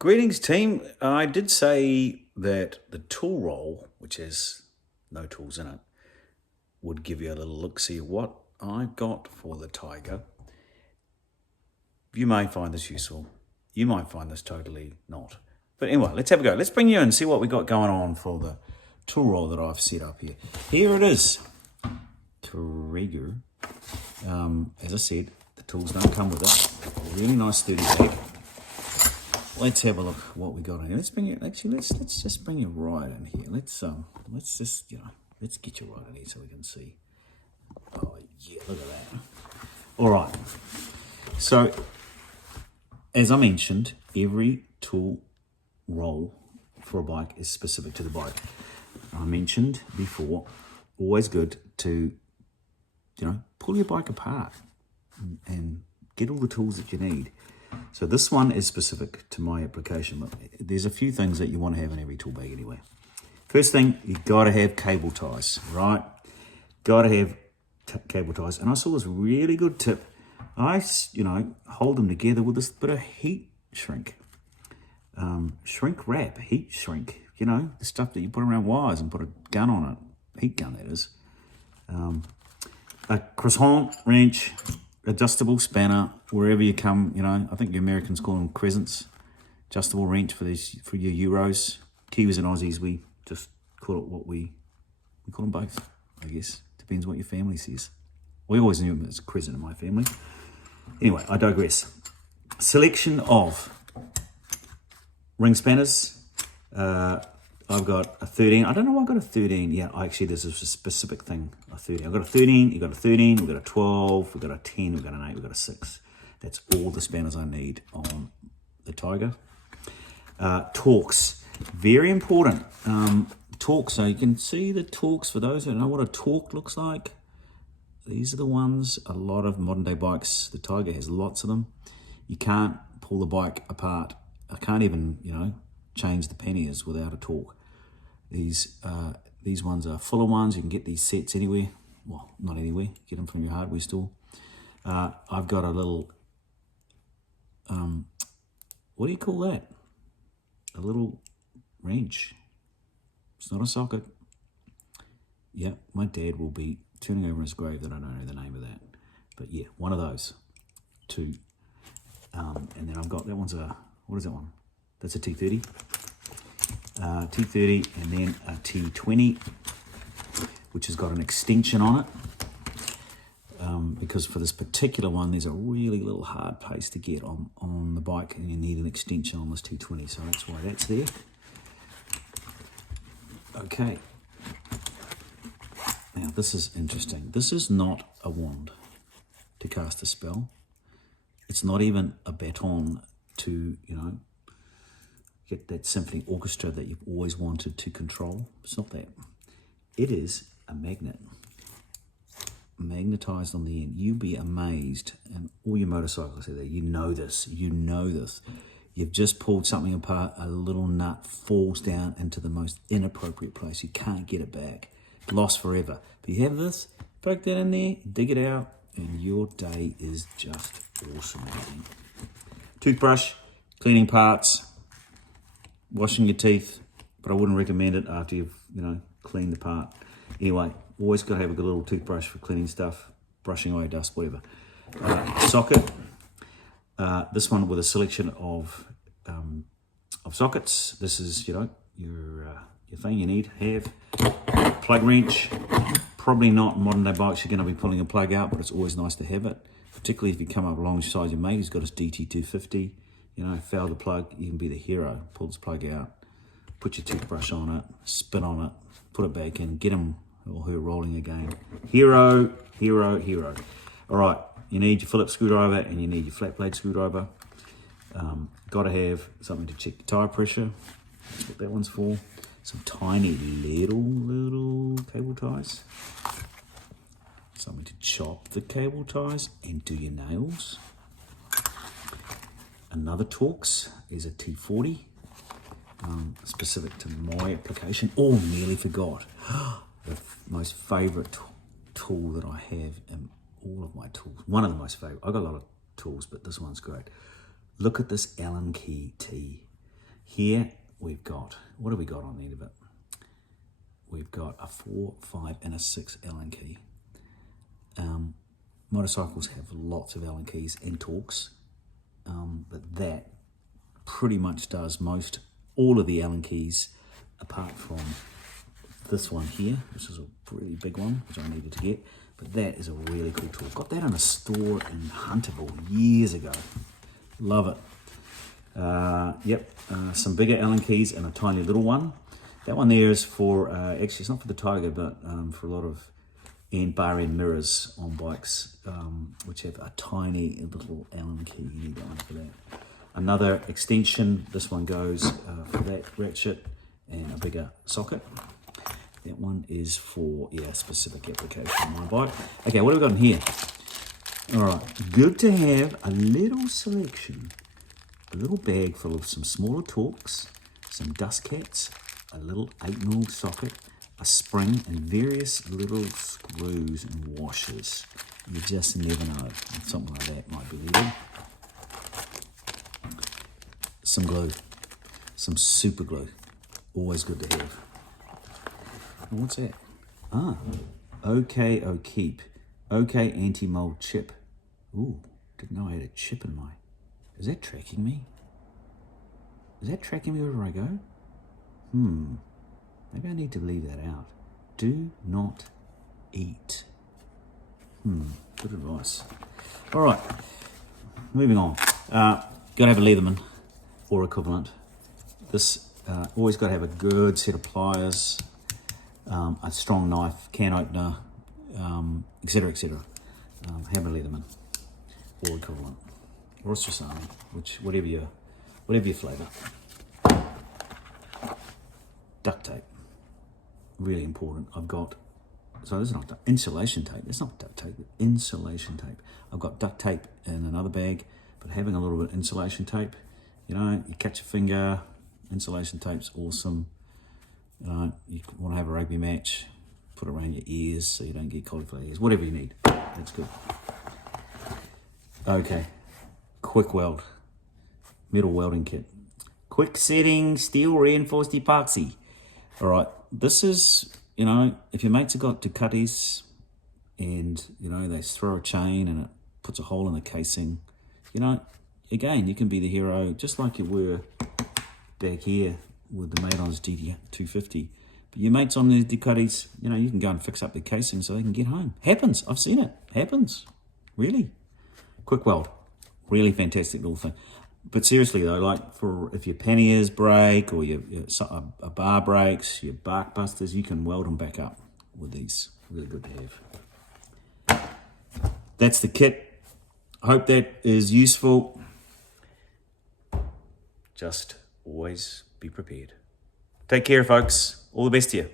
Greetings, team. I did say that the tool roll, which has no tools in it, would give you a little look-see at what I've got for the Tiger. You may find this useful. You might find this totally not. But anyway, let's have a go. Let's bring you in and see what we got going on for the tool roll that I've set up here. Here it is. Trigger. As I said, the tools don't come with it. A really nice sturdy bag. Let's have a look what we got in here. Let's bring it. Actually, let's just bring you right in here. Let's just let's get you right in here so we can see. Oh yeah, look at that. All right. So, as I mentioned, every tool roll for a bike is specific to the bike. I mentioned before, always good to pull your bike apart and get all the tools that you need. So this one is specific to my application, but there's a few things that you want to have in every tool bag anyway. First thing, you've got to have cable ties, right? Got to have cable ties. And I saw this really good tip. I, hold them together with this bit of heat shrink. Shrink wrap, heat shrink. The stuff that you put around wires and put a gun on it. Heat gun, that is. A croissant wrench, adjustable spanner, wherever you come, I think the Americans call them crescents. Adjustable wrench for your Euros. Kiwis and Aussies, we just call it what we call them both, I guess. Depends what your family says. We always knew it as a crescent in my family. Anyway, I digress. Selection of ring spanners. I've got a 13. I don't know why I got a 13. Yeah, actually, this is a specific thing. A 13. I've got a 13. You've got a 13. We've got a 12. We've got a 10. We've got an 8. We've got a 6. That's all the spanners I need on the Tiger. Torques. Very important. Torques. So you can see the torques. For those who don't know what a torque looks like, these are the ones, a lot of modern day bikes, the Tiger has lots of them. You can't pull the bike apart. I can't even, change the panniers without a torque. These ones are fuller ones. You can get these sets anywhere. Well, not anywhere. Get them from your hardware store. I've got a little, what do you call that? A little wrench. It's not a socket. Yeah, my dad will be turning over in his grave that I don't know the name of that. But yeah, one of those. Two. And then I've got, that one's what is that one? That's a T30. T30 and then a T20, which has got an extension on it. Because for this particular one, there's a really little hard place to get on the bike, and you need an extension on this T20, so that's why that's there. Okay. Now, this is interesting. This is not a wand to cast a spell. It's not even a baton to, get that symphony orchestra that you've always wanted to control. It's not that. It is a magnet. Magnetized on the end. You'll be amazed, and all your motorcyclists out there, you know this. You've just pulled something apart, a little nut falls down into the most inappropriate place. You can't get it back. Lost forever. But you have this, poke that in there, dig it out, and your day is just awesome. Toothbrush, cleaning parts, washing your teeth, but I wouldn't recommend it after you've, cleaned the part. Anyway, always got to have a good little toothbrush for cleaning stuff, brushing away dust, whatever. Socket. This one with a selection of sockets. This is, your thing you need. Have plug wrench. Probably not modern day bikes you're going to be pulling a plug out, but it's always nice to have it, particularly if you come up alongside your mate who's got his DT250. Foul the plug, you can be the hero. Pull this plug out, put your toothbrush on it, spin on it, put it back in, get him or her rolling again. Hero, hero, hero. All right, you need your Phillips screwdriver and you need your flat blade screwdriver. Got to have something to check your tire pressure. That's what that one's for. Some tiny little cable ties. Something to chop the cable ties and do your nails. Another Torx is a T40, specific to my application. Oh, nearly forgot. The most favourite tool that I have in all of my tools. One of the most favourite. I've got a lot of tools, but this one's great. Look at this Allen key T. Here we've got, what have we got on the end of it? We've got a 4, 5 and a 6 Allen key. Motorcycles have lots of Allen keys and Torx, but that pretty much does all of the Allen keys apart from this one here, which is a really big one, which I needed to get, but that is a really cool tool. Got that in a store in Hunterville years ago. Love it. Some bigger Allen keys and a tiny little one. That one there is for, actually it's not for the Tiger, but for a lot of bar end mirrors on bikes, which have a tiny little Allen key. You need that one for that. Another extension, this one goes for that ratchet and a bigger socket. That one is for, specific application on my bike. Okay, what have we got in here? All right, good to have a little selection, a little bag full of some smaller Torx, some dust cats, a little 8mm socket, a spring, and various little screws and washers. You just never know. Something like that might be needed. Some glue, some super glue. Always good to have. And what's that? OK O'Keep. OK anti-mold chip. Ooh, didn't know I had a chip in my... Is that tracking me? Is that tracking me wherever I go? Maybe I need to leave that out. Do not eat. Good advice. All right, moving on. Got to have a Leatherman or equivalent. This always got to have a good set of pliers, a strong knife, can opener, etc., etc. Have a Leatherman or equivalent, or a Strasani, whatever your flavour. Duct tape, really important. I've got, so this is not insulation tape. It's not duct tape, insulation tape. I've got duct tape in another bag, but having a little bit of insulation tape, you catch a finger, insulation tape's awesome. You want to have a rugby match, put it around your ears so you don't get cauliflower ears, whatever you need, that's good. Okay, quick weld, metal welding kit. Quick setting, steel reinforced epoxy. All right, this is, if your mates have got Ducatis and, they throw a chain and it puts a hole in the casing, again, you can be the hero, just like you were back here with the mate on his GT250. But your mates on the Ducatis, you can go and fix up the casing so they can get home. Happens, I've seen it, happens, really. Quick weld, really fantastic little thing. But seriously though, like if your panniers break or a bar breaks, your bark busters, you can weld them back up with these. Really good to have. That's the kit. I hope that is useful. Just always be prepared. Take care, folks. All the best to you.